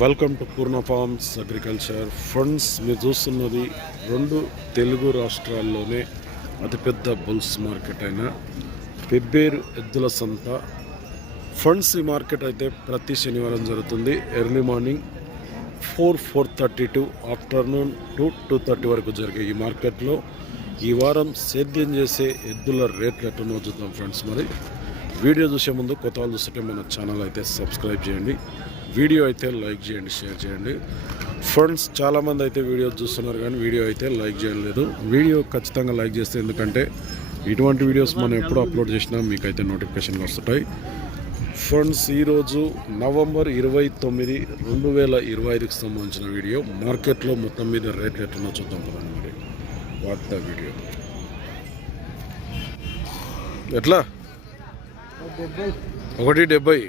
Welcome to Purna farms agriculture funds మీరు చూస్తున్నది రెండు తెలుగు రాష్ట్రాల్లోనే అతిపెద్ద బుల్స్ మార్కెట్ అయిన పెబ్బేరు ఎద్దుల సంత. ఫండ్స్ ఈ మార్కెట్ అయితే ప్రతి శనివారం జరుగుతుంది. Early morning four four thirty to afternoon two two thirty వరకు జరిగే ఈ మార్కెట్లో ఈ వారం సేద్యం చేసే ఎద్దుల రేట్లు ఎట్టునో చూద్దాం ఫ్రెండ్స్ మరి. వీడియో చూసే ముందు కొత్త వాళ్ళు చూసే మన ఛానల్ అయితే సబ్స్క్రైబ్ చేయండి. వీడియో అయితే లైక్ చేయండి షేర్ చేయండి. ఫ్రెండ్స్ చాలామంది అయితే వీడియో చూస్తున్నారు కానీ వీడియో అయితే లైక్ చేయలేదు. వీడియో ఖచ్చితంగా లైక్ చేస్తే ఎందుకంటే ఇటువంటి వీడియోస్ మనం ఎప్పుడు అప్లోడ్ చేసినా మీకైతే నోటిఫికేషన్లు వస్తుంటాయి. ఫ్రెండ్స్ ఈరోజు నవంబర్ ఇరవై తొమ్మిది రెండు వేల ఇరవై ఐదుకి సంబంధించిన వీడియో. మార్కెట్లో మొత్తం మీద రేట్లు ఎట్లున్నా చూద్దాం కదా మరి. వాట్ ద వీడియో ఎట్లా? ఒకటి డెబ్బై.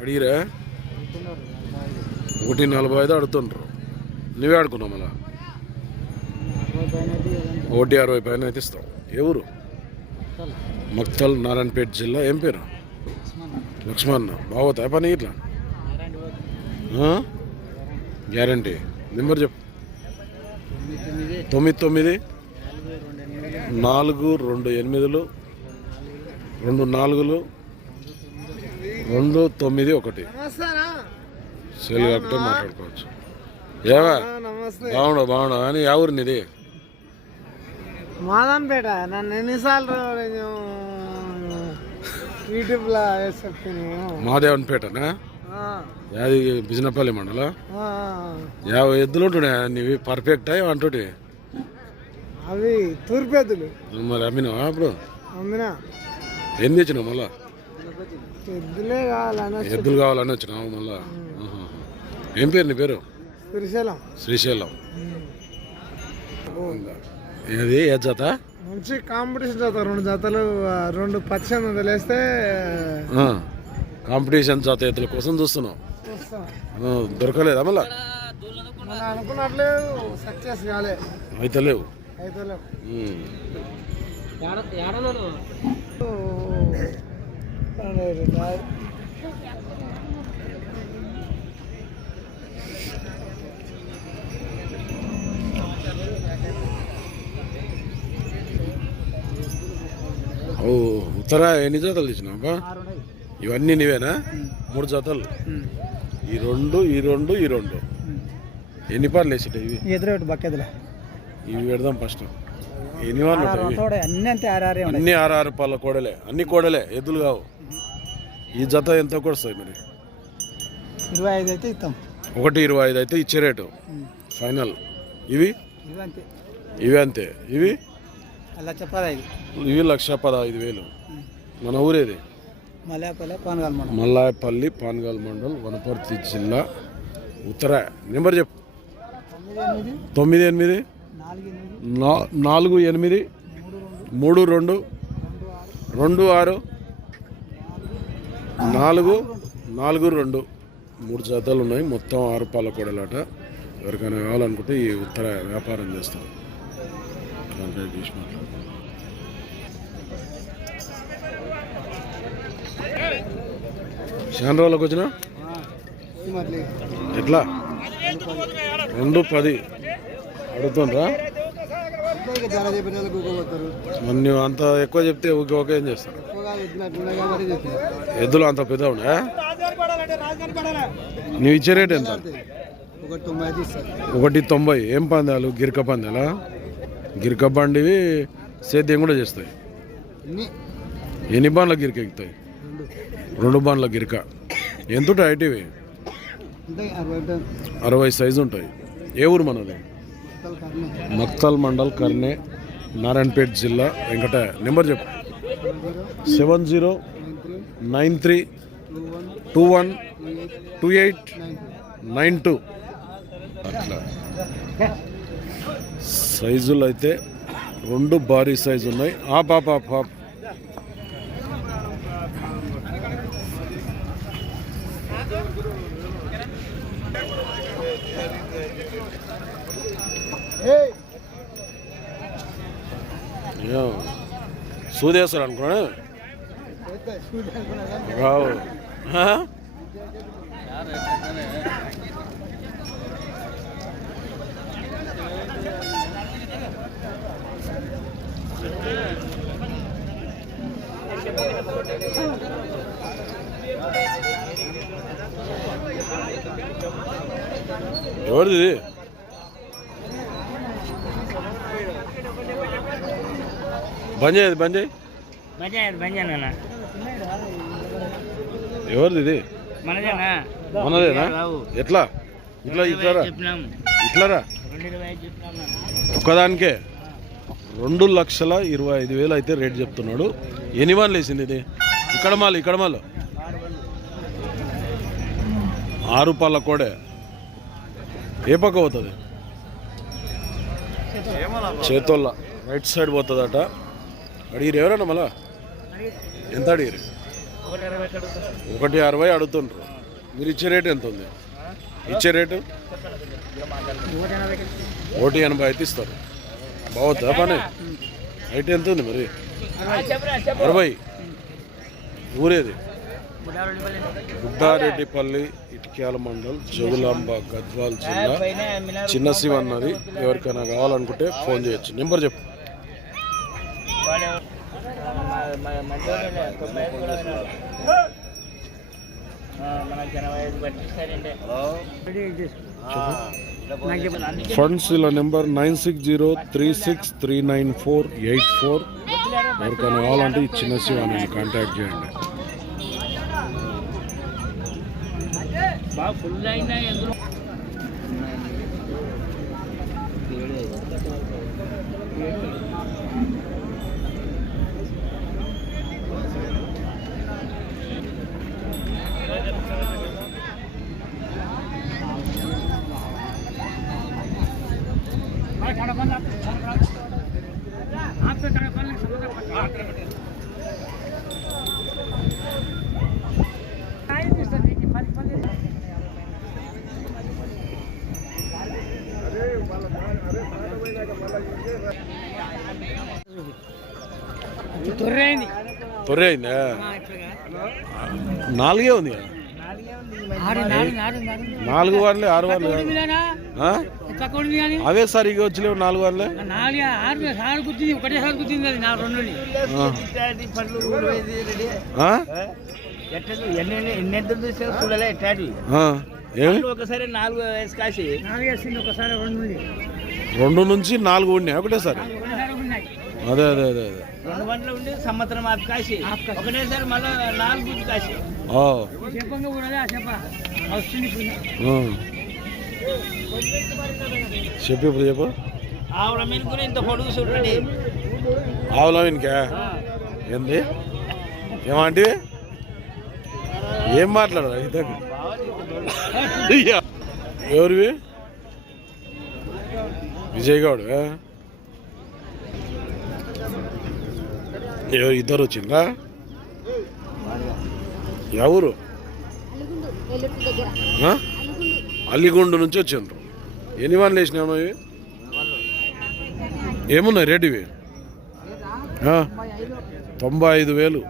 అడిగిరా? ఒకటి నలభై ఐదు అడుగుతుండ్రు నువ్వే ఆడుకున్నావు మళ్ళా? ఒకటి అరవై పైన అయితే ఇస్తాం ఎవరు మక్తల్ నారాయణపేట జిల్లా. ఏం పేరు? లక్ష్మణ. బాగోతాయి పని ఇట్లా గ్యారంటీ. నెంబర్ చెప్పు. తొమ్మిది తొమ్మిది నాలుగు రెండు ఎనిమిదిలు రెండు నాలుగులు రెండు తొమ్మిది ఒకటి. సెల్ కాబట్టి మాట్లాడుకోవచ్చు. ఏవా బాగుండవు బాగుండవు అని ఎవరు నీది? మాదన్పేట నన్ను ఎన్నిసార్లు యూట్యూబ్లో చెప్తాను మాదేవన్పేటనా? యాది బిజినపల్లి మండల? యాభై ఎద్దులు ఉంటుండే నీవి పర్ఫెక్ట్ అంటుంటే? అవి తూర్పేతులు మరి అమ్మినావా అప్పుడు? అందున ఏం తెచ్చినావు మళ్ళా? ఎద్దులే కావాలన్న ఎద్దులు కావాలని వచ్చినావు మళ్ళా. ఏం పేరు నీ పేరు? శ్రీశైలం. శ్రీశైలం. ఏది? ఏ జత? మంచి కాంపిటీషన్ జత. రెండు జతలు రెండు పచ్చని వందలు వేస్తే ఆ. కాంపిటీషన్ జత ఎద్దుల కోసం చూస్తున్నావు. దొరకలేదా మళ్ళా? మనం అనుకున్నట్లేదు. సక్సెస్ కాలే. అయితే లేవు. అయితే లేవు. ఉత్తర ఎన్ని జతలు తెచ్చినావా ఇవన్నీ నీవేనా? మూడు జతలు. ఈ రెండు ఈ రెండు ఈ రెండు. ఎన్ని పార్లు వేసిటాయి ఇవి? ఎదురు బక్కెదులే. ఇవి పెడదాం ఫస్ట్. ఎన్ని వాళ్ళు? అన్ని అంతే ఆర్ఆర్ఏ అన్ని ఆరు ఆరు పాల కోడలే. అన్ని కోడలే ఎద్దులు కావు. ఈ జత ఎంత కొడుస్తాయి మరి? ఇరవై ఐదు అయితే ఇస్తాం. ఒకటి ఇరవై ఐదు అయితే ఇచ్చే రేటు. ఫైనల్. ఇవి? ఇవి అంతే. ఇవి చెప్పదు ఐదు ఇవి లక్ష పదహైదు వేలు. మన ఊరేది? మలయాపల్లి పానగాల మనం మల్లాయపల్లి పాన్గాల్ మండల్ వనపర్తి జిల్లా. ఉత్తర. నెంబర్ చెప్పు. తొమ్మిది ఎనిమిది. నాలుగు ఎనిమిది. మూడు రెండు. రెండు ఆరు. నాలుగు నాలుగు రెండు. మూడు జతలు ఉన్నాయి. మొత్తం ఆరు పాల కోడలాట. ఎవరికైనా కావాలనుకుంటే ఈ ఉత్తర వ్యాపారం చేస్తారు. కాంటాక్ట్ చేసి వచ్చినా? ఎట్లా? రెండు పది. అడుగుతుండ్రా? నువ్వు అంత ఎక్కువ చెప్తే ఊకే ఓకే ఏం చేస్తాను. ఎద్దులు అంత పెద్ద ఉన్నా నువ్వు ఇచ్చే రేట్ ఎంత? ఒకటి తొంభై. ఏం పందాలు? గిరిక పందాలా? గిరిక బండివి సేద్యం కూడా చేస్తాయి. ఎన్ని? బాన్ల గిరిక ఎక్కుతాయి రెండు బాన్ల గిరిక. ఎంత ఉంటాయి ఐటీవి అరవై సైజు ఉంటాయి. ఏ ఊరు మనది? మక్తల్ మండల్ కర్నే నారాయణపేట జిల్లా. వెంకట నెంబర్ చెప్పు. Seven zero nine three two one two eight nine two. అట్లా. సైజులు అయితే రెండు భారీ సైజు ఉన్నాయి. ఆ పాప పాప Yeah. సూదేశ్వరు అనుకున్నాను రావు. ఎవరిది? బంద్ చేయదు బంద్ చేయి ఎవరిది ఇది? మనదేనా? ఎట్లా? ఇట్లా ఇట్లారా? ఇట్లారా? ఒక్కదానికే? రెండు లక్షల ఇరవై ఐదు వేలు అయితే రేట్ చెప్తున్నాడు. ఎన్ని వాళ్ళు వేసింది ఇది? ఇక్కడ మాలు ఇక్కడ మాలు. ఆరు పళ్ళ కోడే ఏ పక్క పోతుంది? చేతోళ్ళ. Right side పోతుందట. అడిగిరు ఎవరన్నా మళ్ళా? ఎంత అడిగిరు ఒకటి అరవై అడుగుతుండ్రు. మీరు ఇచ్చే రేటు ఎంత ఉంది? ఇచ్చే రేటు? ఒకటి ఎనభై అయితే ఇస్తారు. బాగుతుందా పని? రైట్ ఎంత ఉంది మరి? అరవై. ఊరేది? బుడ్డారెడ్డి ఇటుక్యాల బుడ్డారెడ్డిపల్లి మండల్ జగులాంబ గద్వాల్ జిల్లా చిన్న శివ అన్నది ఎవరికైనా కావాలనుకుంటే ఫోన్ చేయొచ్చు. నెంబర్ చెప్పు. ఫండ్స్ ఇలా number nine six zero three six three nine four eight four. ఎవరికైనా కావాలంటే ఈ చిన్న శివ నేను కాంటాక్ట్ చేయండి. బాగా ఫుల్ అయినా తొర్రైంది తొర్రే అయిందా? నాలుగే ఉంది కదా. ఆరు నాలుగు నాలుగు నాలుగు వాళ్ళే ఆరు కానీ అవే వచ్చలేవు నాలుగు నాలుగు సార్ గుర్తింది ఒకటేసారి గుర్తింది అది నా రెండు ఆ? ఆ? ఎన్నెంత చూడలే ఎట్టాడి ఆ. ఏమి? ఒకసారి నాలుగు కాసి. నాలుగు రెండు నుంచి నాలుగు ఉన్నాయి ఒకటేసారి అదే అదే అదే అదే. రెండు ఉండి సంవత్సరం ఆపు కాసి. ఒకటేసారి మళ్ళీ నాలుగు గుడ్లు కాసి. చెప్పంగా కూడా ఆ చెప్ప. వస్తుంది ఆ. చెప్పు ఇప్పుడు చెప్పు. మీద కూడా ఇంత పొడుగు చూడండి. ఆవులా వినికా ఏంది? ఏమంటే ఏం మాట్లాడరా ఇద్దరు ఎవరివి? విజయ్ గౌడ్ ఇద్దరు వచ్చిందా ఎవరు? అల్లిగుండు నుంచి వచ్చిండ్రు. ఎన్ని వన్లు వేసినాము ఇవి ఏమున్నాయి రేటువి ఇవి? తొంభై ఐదు వేలు.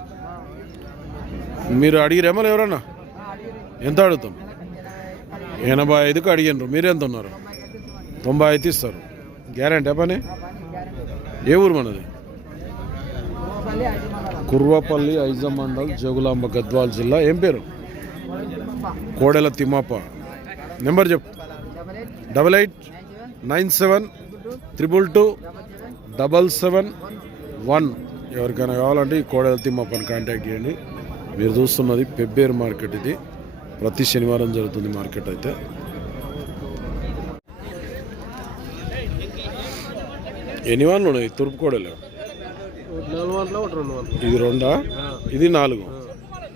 మీరు అడిగిరేమో ఎవరన్నా? ఎంత అడుగుతాం? ఎనభై ఐదుకు అడిగినారు మీరెంత ఉన్నారు? తొంభై ఐదు ఇస్తారు గ్యారంటీ పని? ఏ ఊరు మనది? కుర్వపల్లి ఐజం మండల్ జోగులాంబ గద్వాల్ జిల్లా. ఏం పేరు? కోడెల తిమ్మాప. నెంబర్ చెప్పు. Double eight nine seven triple two double seven one. ఎవరికైనా కావాలంటే ఈ కోడెల తిమ్మప్పని కాంటాక్ట్ చేయండి. మీరు చూస్తున్నది పెబ్బేరు మార్కెట్ ఇది. ప్రతి శనివారం జరుగుతుంది మార్కెట్ అయితే. ఎన్ని వాళ్ళు ఉన్నాయి? తూర్పు కోడలు. ఇది రెండా? ఇది నాలుగు.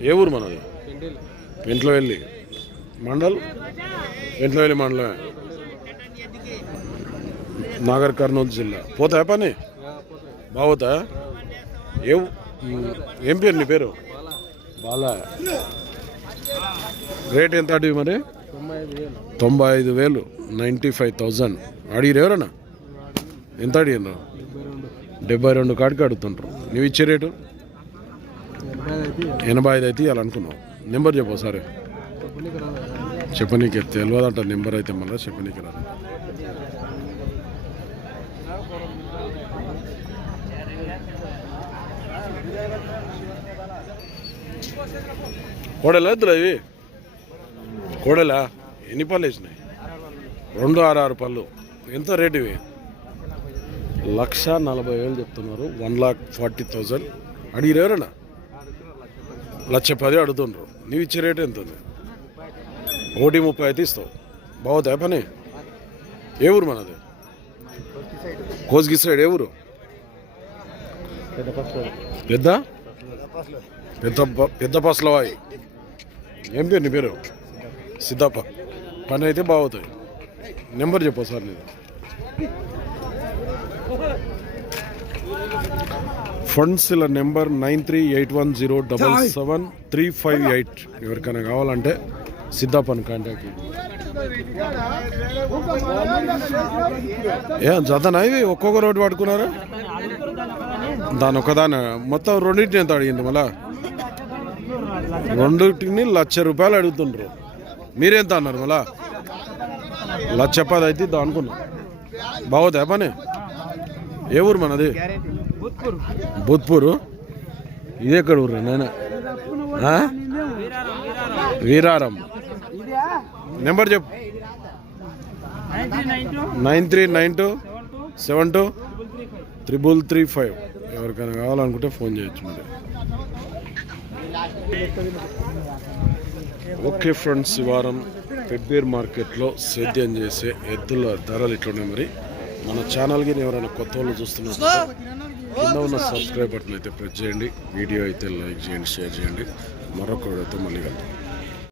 ఏ ఊరు మనది? ఇంట్లో వెళ్ళి మండల్? ఇంట్లో వెళ్ళి మండలమే. నాగర్ కర్నూలు జిల్లా. పోతాయా పని? బాగోతా? ఏ ఏం పేరు నీ పేరు? బాలా. రేట్ ఎంత అడిగి మరి? తొంభై ఐదు వేలు. Ninety five thousand. అడిగిరు ఎవరన్నా? ఎంత అడిగినారు డెబ్బై రెండు కాడికి అడుగుతుంటారు నువ్వు ఇచ్చే రేటు? ఎనభై ఐదు అయితే ఇవ్వాలనుకున్నావు నెంబర్ చెప్పు సరే చెప్పనీకి తెలియదంట నెంబర్ అయితే మళ్ళీ చెప్పనీకి రాదు. కోడలా ఎద్దులు ఇవి? కోడలా? ఎన్ని పళ్ళు వేసినాయి? రెండు ఆరు ఆరు పళ్ళు. ఎంత రేటు ఇవి? లక్ష నలభై వేలు చెప్తున్నారు. వన్ లాక్ ఫార్టీ థౌజండ్ అడిగిరు ఎవరన్నా లక్ష పది అడుగుతుండ్రు. నీవు ఇచ్చే రేట్ ఎంత ఉంది ఒకటి ముప్పై అయితే ఇస్తావు. బాగుతాయి పని? ఏ ఊరు మనది? కోజ్గి సైడ్ ఏ ఊరు? పెద్ద? పెద్ద పెద్ద పసలవాయి. ఏం పేరు నీ పేరు? సిద్ధప్ప పని అయితే బాగుతాయి. నెంబర్ చెప్పు సార్ నేను ఫండ్స్ ఇలా number nine three eight one zero double seven three five eight ఎవరికైనా కావాలంటే సిద్ధప్పని కాంటాక్ట్ ఏ జతనా ఇవి? ఒక్కొక్క రోడ్డు పట్టుకున్నారా? దాని ఒకదాని? మొత్తం రెండింటిని ఎంత అడిగింది మళ్ళా? రెండింటిని లక్ష రూపాయలు అడుగుతుండ్రు. మీరెంత అన్నారు మళ్ళా? లక్ష పది అయితే అనుకున్నా. బాగోదా పని? ఏ ఊరు మనది? భూత్పూరు ఇది ఎక్కడ ఊరు నాయన? వీరారం. నెంబర్ చెప్పు. Nine three nine two seven two triple three five. ఎవరికైనా కావాలనుకుంటే ఫోన్ చేయొచ్చు మరి. ఓకే ఫ్రెండ్స్ ఈ వారం పెబ్బేర్ మార్కెట్లో సేద్యం చేసే ఎద్దుల ధరలు ఇట్లున్నాయి మరి. మన ఛానల్కి ఎవరైనా కొత్త వాళ్ళు చూస్తున్నారు కింద ఉన్న సబ్స్క్రైబ్ బటన్ అయితే ప్రెస్ చేయండి. వీడియో అయితే లైక్ చేయండి షేర్ చేయండి. మరొక వీడియోతో మళ్ళీ కలుద్దాం.